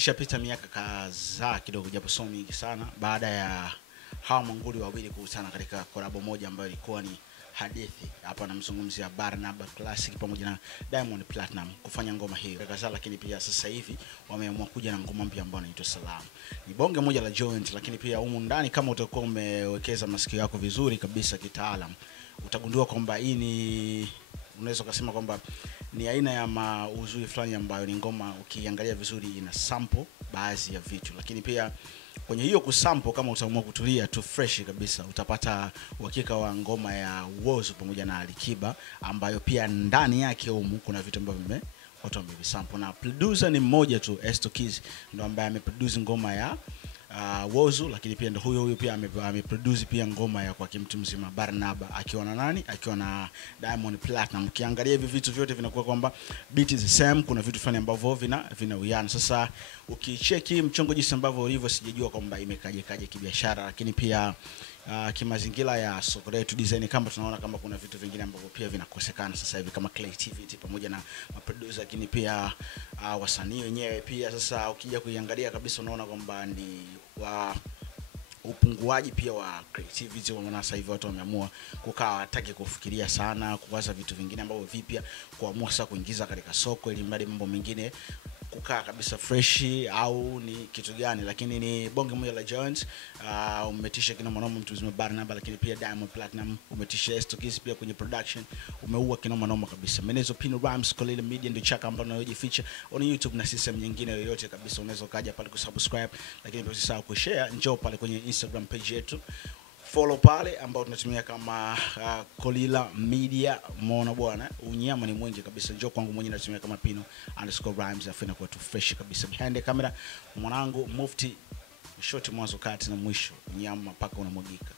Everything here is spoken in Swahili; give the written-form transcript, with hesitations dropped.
Ishapita miaka kadhaa kidogo japo sio mingi sana baada ya hawa manguli wawili kukutana katika collab moja ambayo ilikuwa ni hadithi. Hapa namzungumzia Barnaba Classic pamoja na Diamond Platinum kufanya ngoma hiyo. Kadhaa, lakini pia sasa hivi wameamua kuja na ngoma mpya ambayo inaitwa Salam. Ni bonge moja la joint, lakini pia humu ndani kama utakuwa umewekeza masikio yako vizuri kabisa kitaalam, utagundua kwamba hii ni, unaweza kusema kwamba ni aina ya mauzuri fulani ambayo ni ngoma ukiangalia vizuri ina sample baadhi ya vitu, lakini pia kwenye hiyo kusample kama utaamua kutulia tu fresh kabisa utapata uhakika wa ngoma ya Whozu pamoja na Alikiba ambayo pia ndani yake humu kuna vitu ambavyo watu wamevisample, na producer ni mmoja tu, Estokiz ndo ambaye ameproduce ngoma ya Whozu, lakini pia ndo huyo pia ameproduce pia ngoma ya kwa kimtu mzima Barnaba akiwa na nani, akiwa na Diamond Platinum. Ukiangalia hivi vitu vyote vinakuwa kwamba beat is the same, kuna vitu fulani ambavyo vina uwiano. Sasa ukicheki mchongo jinsi ambavyo ulivyo, sijajua kwamba imekaje kibiashara, lakini pia kimazingira ya soko letu design kama tunaona kama kuna vitu vingine ambavyo pia vinakosekana sasa hivi kama creativity pamoja na producer, lakini pia wasanii wenyewe pia. Sasa ukija kuiangalia kabisa unaona kwamba ni upunguaji pia wa creativity, kwa maana sasa hivi watu wameamua kukaa hataki kufikiria sana kuwaza vitu vingine ambavyo vipya, kuamua sasa kuingiza katika soko ili mradi mambo mengine kukaa kabisa fresh au ni kitu gani. Lakini ni bonge moja la joint, umetisha kinoma noma mtu mzima Barnaba, lakini pia Diamond Platinum umetisha Estokiz pia kwenye production, umeua kinoma noma kabisa. Menezo Pino Rhymes Kolila Media ndio chaka ambalo nayojificha on YouTube na system nyingine yoyote kabisa. Unaweza kaja pale kusubscribe, lakini pia usisahau kushare. Njoo pale kwenye Instagram page yetu, follow pale ambao tunatumia kama Kolila Media. Umeona bwana, unyama ni mwingi kabisa. Njoo kwangu mwenyewe natumia kama Pino_Rhymes, afina kwa tu fresh kabisa. Behind the camera mwanangu Mufti, shoti mwanzo kati na mwisho, unyama paka unamwagika.